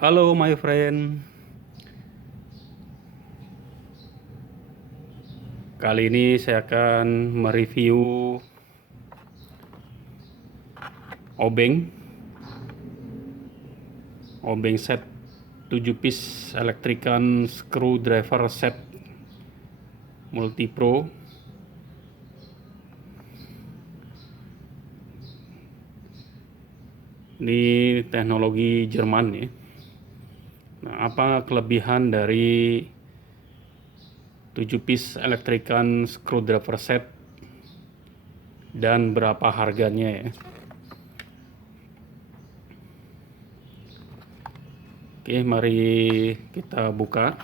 Halo my friend, kali ini saya akan mereview obeng set 7 piece Electrican screwdriver set multi-pro. Ini teknologi Jerman ya. Nah, apa kelebihan dari 7 piece Electrican screwdriver set dan berapa harganya ya? Oke, mari kita buka.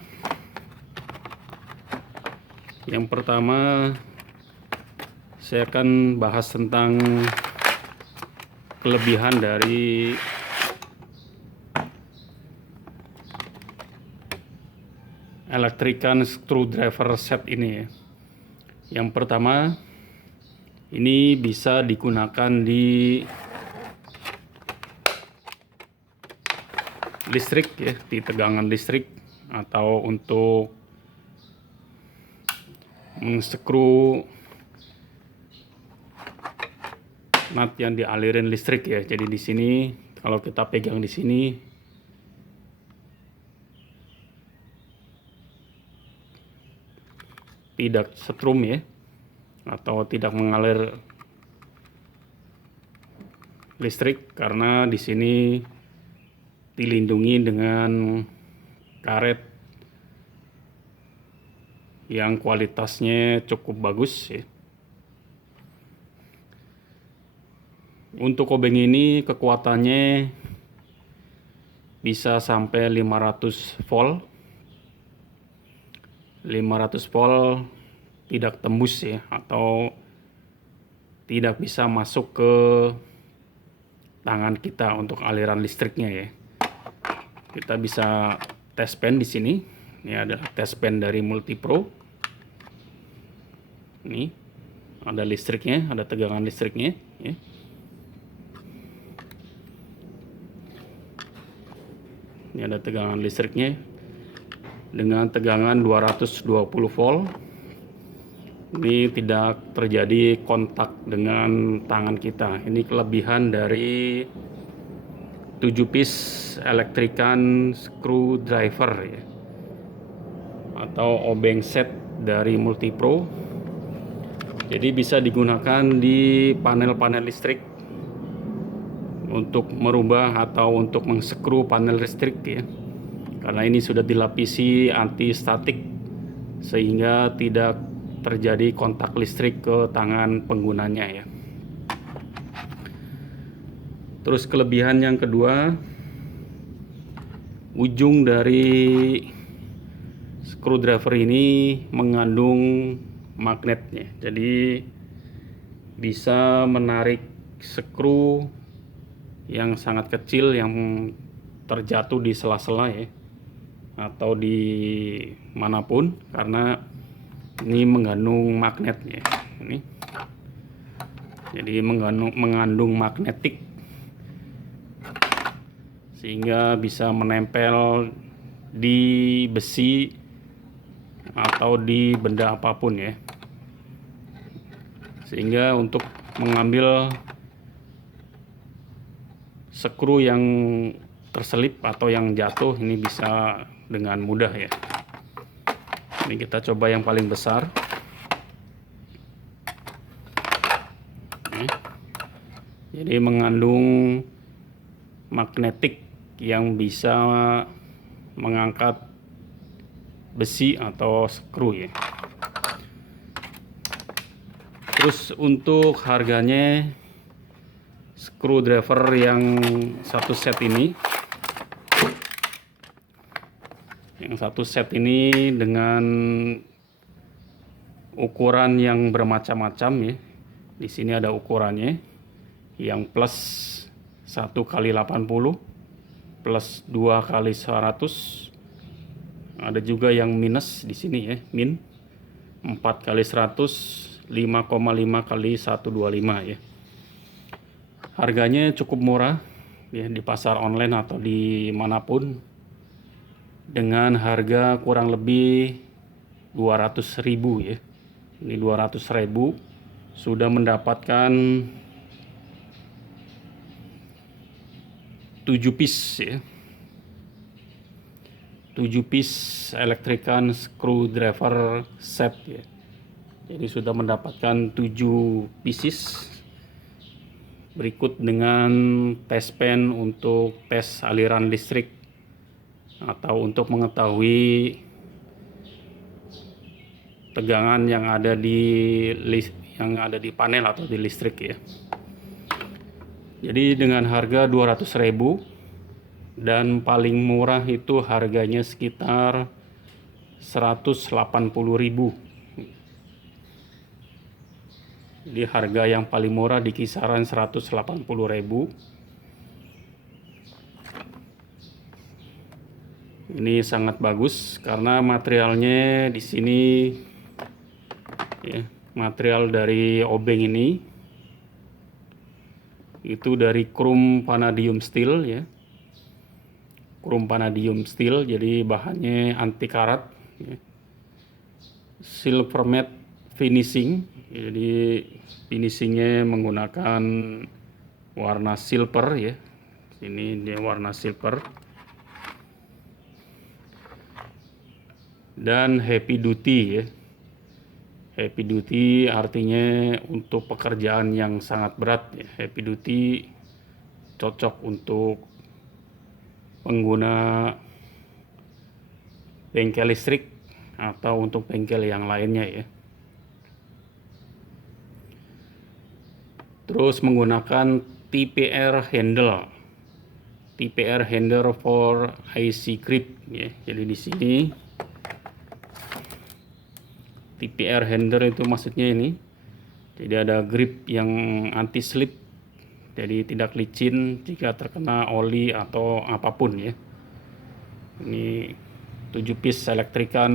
Yang pertama, saya akan bahas tentang kelebihan dari Electrican screwdriver set ini ya. Yang pertama, ini bisa digunakan di listrik ya, di tegangan listrik, atau untuk mengskru nut yang dialirin listrik ya. Jadi di sini kalau kita pegang di sini tidak setrum ya, atau tidak mengalir listrik karena di sini dilindungi dengan karet yang kualitasnya cukup bagus ya. Untuk obeng ini kekuatannya bisa sampai 500 volt. 500 volt tidak tembus ya, atau tidak bisa masuk ke tangan kita untuk aliran listriknya ya. Kita bisa tes pen di sini. Ini adalah tes pen dari multi-pro. Ini ada listriknya, ada tegangan listriknya ya. Ini ada tegangan listriknya dengan tegangan 220 volt. Ini tidak terjadi kontak dengan tangan kita. Ini kelebihan dari 7 piece Electrican screwdriver ya, atau obeng set dari multi-pro. Jadi bisa digunakan di panel-panel listrik untuk merubah atau untuk mengskru panel listrik ya. Karena ini sudah dilapisi anti statik sehingga tidak terjadi kontak listrik ke tangan penggunanya ya. Terus kelebihan yang kedua, ujung dari screwdriver ini mengandung magnetnya. Jadi bisa menarik skru yang sangat kecil yang terjatuh di sela-sela ya, atau di manapun, karena ini mengandung magnetnya ini. Jadi mengandung magnetik sehingga bisa menempel di besi atau di benda apapun ya. Sehingga untuk mengambil skru yang terselip atau yang jatuh ini bisa dengan mudah ya. Ini kita coba yang paling besar. Jadi mengandung magnetik yang bisa mengangkat besi atau skru ya. Terus untuk harganya, screwdriver yang satu set ini dengan ukuran yang bermacam-macam ya. Di sini ada ukurannya yang plus 1x80, plus 2x100. Ada juga yang minus di sini ya, min 4x100, 5,5x125 ya. Harganya cukup murah ya di pasar online atau dimanapun dengan harga kurang lebih 200.000 ya. Ini 200.000 sudah mendapatkan 7 piece ya. 7 piece electrical screwdriver set ya. Jadi sudah mendapatkan 7 pieces. Berikut dengan test pen untuk tes aliran listrik atau untuk mengetahui tegangan yang ada di panel atau di listrik ya. Jadi dengan harga 200.000 dan paling murah itu harganya sekitar 180.000. Jadi harga yang paling murah di kisaran 180.000. Ini sangat bagus karena materialnya di sini ya, material dari obeng ini itu dari chrome vanadium steel ya. Chrome vanadium steel, jadi bahannya anti karat ya. Silver matte finishing, jadi finishingnya menggunakan warna silver ya. Ini dia warna silver. Dan heavy duty ya. Heavy duty artinya untuk pekerjaan yang sangat berat ya. Heavy duty cocok untuk pengguna bengkel listrik atau untuk bengkel yang lainnya ya. Terus menggunakan TPR handle. TPR handle for IC grip ya. Jadi di sini TPR handle itu maksudnya ini. Jadi ada grip yang anti slip. Jadi tidak licin jika terkena oli atau apapun ya. Ini 7 piece electrical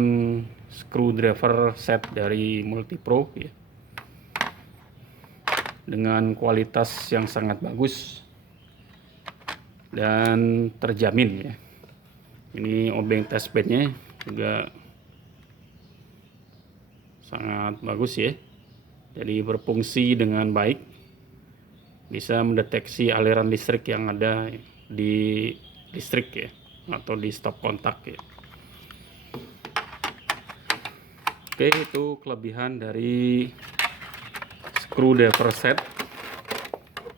screwdriver set dari Multipro ya. Dengan kualitas yang sangat bagus dan terjamin ya. Ini obeng test bednya juga sangat bagus ya. Jadi berfungsi dengan baik, bisa mendeteksi aliran listrik yang ada di listrik ya, atau di stop kontak ya. Oke, itu kelebihan dari screwdriver set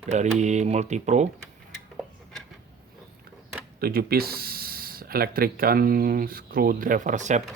dari Multipro. 7 piece electrical screwdriver set.